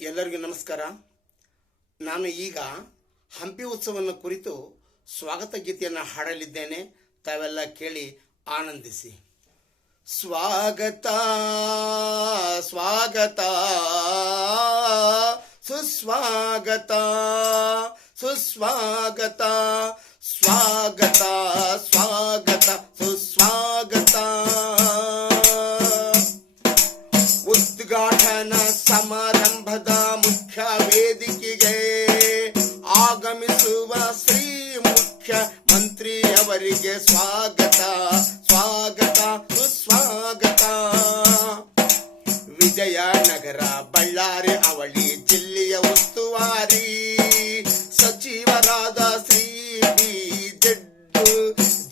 ಎಲ್ಲರಿಗೂ ನಮಸ್ಕಾರ. ನಾನು ಈಗ ಹಂಪಿ ಉತ್ಸವವನ್ನು ಕುರಿತು ಸ್ವಾಗತ ಗೀತೆಯನ್ನು ಹಾಡಲಿದ್ದೇನೆ. ತಾವೆಲ್ಲ ಕೇಳಿ ಆನಂದಿಸಿ. ಸ್ವಾಗತ ಸ್ವಾಗತ ಸುಸ್ವಾಗತ ಸುಸ್ವಾಗತ ಸ್ವಾಗತ ಸ್ವಾಗತ ಸುಸ್ವಾಗತ. ಉದ್ಘಾಟನ ಸಮಾರಂಭದ ಮುಖ್ಯ ವೇದಿಕೆಗೆ ಆಗಮಿಸುವ ಶ್ರೀ ಮುಖ್ಯಮಂತ್ರಿಯವರಿಗೆ ಸ್ವಾಗತ ಸ್ವಾಗತ ಸುಸ್ವಾಗತ. ವಿಜಯನಗರ ಬಳ್ಳಾರಿ ಅವಳಿ ಜಿಲ್ಲೆಯ ಉಸ್ತುವಾರಿ ಸಚಿವರಾದ ಶ್ರೀ ಬಿ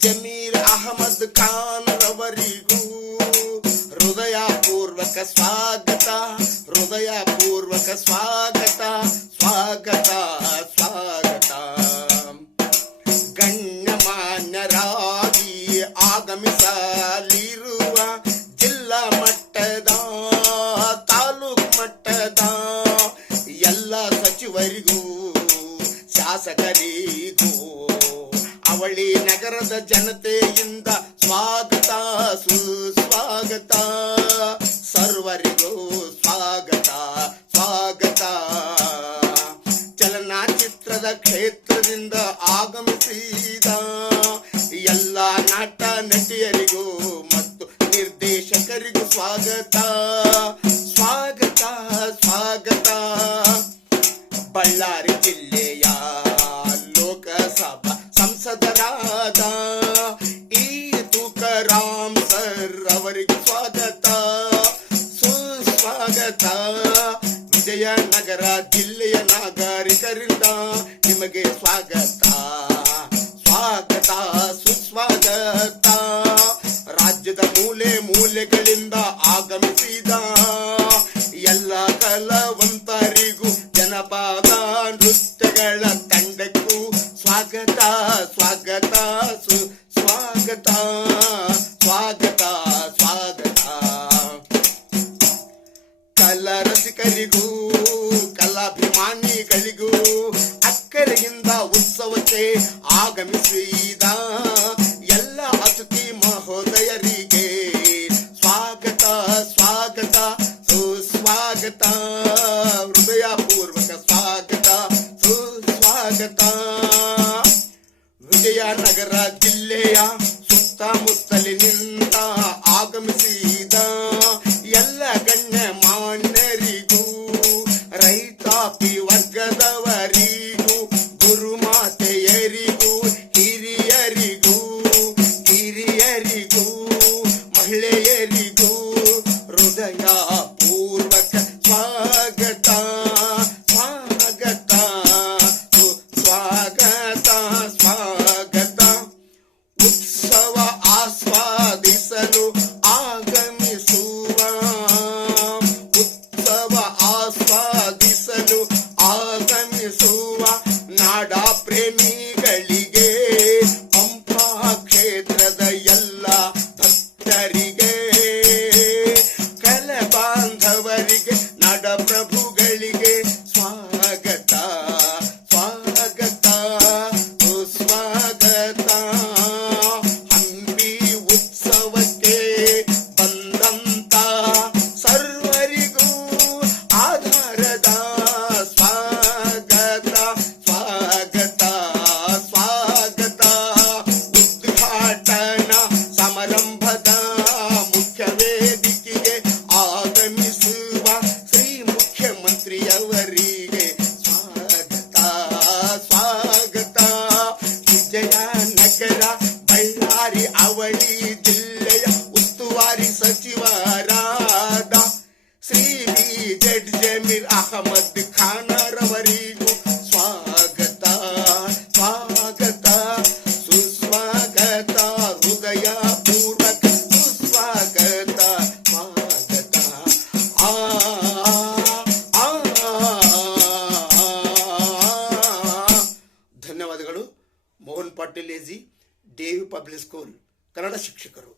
ಜಮೀರ್ ಅಹಮದ್ ಖಾನ್ ರವರಿಗೂ ಹೃದಯಪೂರ್ವಕ ಸ್ವಾಗತ ಹೃದಯಪೂರ್ವಕ ಸ್ವಾಗತ ಸ್ವಾಗತ ಸ್ವಾಗತ. ಗಣ್ಯಮಾನ್ಯರಾಗಿ ಆಗಮಿಸಲಿರುವ ಜಿಲ್ಲಾ ಮಟ್ಟದ ತಾಲೂಕು ಮಟ್ಟದ ಎಲ್ಲ ಸಚಿವರಿಗೂ ಶಾಸಕರಿಗೂ ಅವಳಿ ನಗರದ ಜನತೆಯಿಂದ ಸ್ವಾಗತ ಸುಸ್ವಾಗತ. ಸರ್ವರಿಗೂ ಸ್ವಾಗತ ಸ್ವಾಗತ. ಚಲನಚಿತ್ರದ ಕ್ಷೇತ್ರದಿಂದ ಆಗಮಿಸಿದ ಎಲ್ಲ ನಟ ನಟಿಯರಿಗೂ ಮತ್ತು ನಿರ್ದೇಶಕರಿಗೂ ಸ್ವಾಗತ ಸ್ವಾಗತ ಸ್ವಾಗತ. ಬಳ್ಳಾರಿ ಜಿಲ್ಲೆಯ ಲೋಕಸಭಾ ಸಂಸದರಾದ ಈ ತುಕಾರಾಮ್ ಸರ್ ಅವರಿಗೆ ಸ್ವಾಗತ ಸುಸ್ವಾಗತ. ವಿಜಯನಗರ ಜಿಲ್ಲೆಯ ನಾಗರಿಕರಿಂದ ನಿಮಗೆ ಸ್ವಾಗತ ಸ್ವಾಗತ ಸುಸ್ವಾಗತ. ರಾಜ್ಯದ ಮೂಲೆ ಮೂಲೆಗಳಿಂದ ಆಗಮಿಸಿದ ಎಲ್ಲ ಕಲಾವಂತರಿಗೂ ಜನಪದ ನೃತ್ಯಗಳ ತಂಡಕ್ಕೂ ಸ್ವಾಗತ ಸ್ವಾಗತ ಸುಸ್ವಾಗತ ಸ್ವಾಗತ ಸ್ವಾಗತ. ಕಲಾರಸಿಕರಿಗೂ ಕಲಾಭಿಮಾನಿಗಳಿಗೂ ಅಕ್ಕರೆಯಿಂದ ಉತ್ಸವಕ್ಕೆ ಆಗಮಿಸಿದ ಎಲ್ಲ ಅತಿಥಿ ಮಹೋದಯರಿಗೆ ಸ್ವಾಗತ ಸ್ವಾಗತ ಸುಸ್ವಾಗತ. ಹೃದಯಪೂರ್ವಕ ಸ್ವಾಗತ ಸುಸ್ವಾಗತ. ವಿಜಯನಗರ ಜಿಲ್ಲೆಯ ಸುತ್ತಮುತ್ತಲಿನಿಂದ ಆಗಮಿಸಿದ ಎಲ್ಲ ಗಣ್ಯಮಾನ್ಯರಿಗೂ ರೈತಾಪಿ ವರ್ಗದವರಿಗೂ ಗುರುಮಾತೆಯರಿಗೂ ಹಿರಿಯರಿಗೂ ಕಿರಿಯರಿಗೂ ಮಹಿಳೆಯರಿಗೂ ಹೃದಯ ಪೂರ್ವಕ ಸ್ವಾಗತ ಸ್ವಾಗತ ಸ್ವಾಗತ ಸ್ವಾಗತ. ಉತ್ಸವ ಆಸ್ವಾದಿಸಲು ಆಗಮಿಸುವ ಉತ್ಸವ ಆಸ್ವಾದಿಸಲು ಆಗಮಿಸುವ ನಾಡ ಪ್ರೇಮಿಗಳಿಗೆ ಪಂಪಾ ಕ್ಷೇತ್ರದ ಎಲ್ಲ ಭಕ್ತರಿಗೆ ಕಲೆ ಬಾಂಧವರಿಗೆ ನಾಡಪ್ರಭುಗಳಿಗೆ ಸ್ವಾಗತ ಸ್ವಾಗತ ಸುಸ್ವಾಗತ. ಹಂಪಿ ಉತ್ಸವಕ್ಕೆ ಬಂದಂತ ಸರ್ವರಿಗೂ ಆಧಾರದ ಸ್ವಾಗತ ಸ್ವಾಗತ ಸ್ವಾಗತ. ಉದ್ಘಾಟನಾ ಸಮಾರಂಭದ ಮುಖ್ಯ ವೇದಿಕೆಗೆ ಆಗಮಿಸುವ ಶ್ರೀ ಮುಖ್ಯಮಂತ್ರಿಯವರಿಗೆ ಸ್ವಾಗತ ಸ್ವಾಗತ. ವಿಜಯನಗರ ಬಳ್ಳಾರಿ ಅವಳಿ ಜಿಲ್ಲೆಯ ಉಸ್ತುವಾರಿ ಸಚಿವರಾದ ಶ್ರೀ ಬಿ ಜಮೀರ್ ಅಹಮದ್ ಖಾನ್ ರವರಿಗೂ ಸ್ವಾಗತ ಸ್ವಾಗತ ಸುಸ್ವಾಗತ. ಹೃದಯ ಪೂರ್ವಕ ಸುಸ್ವಾಗತ ಸ್ವಾಗತ. ಧನ್ಯವಾದಗಳು. Mohan Patil AG, D public school, Kannada ಶಿಕ್ಷಕರು.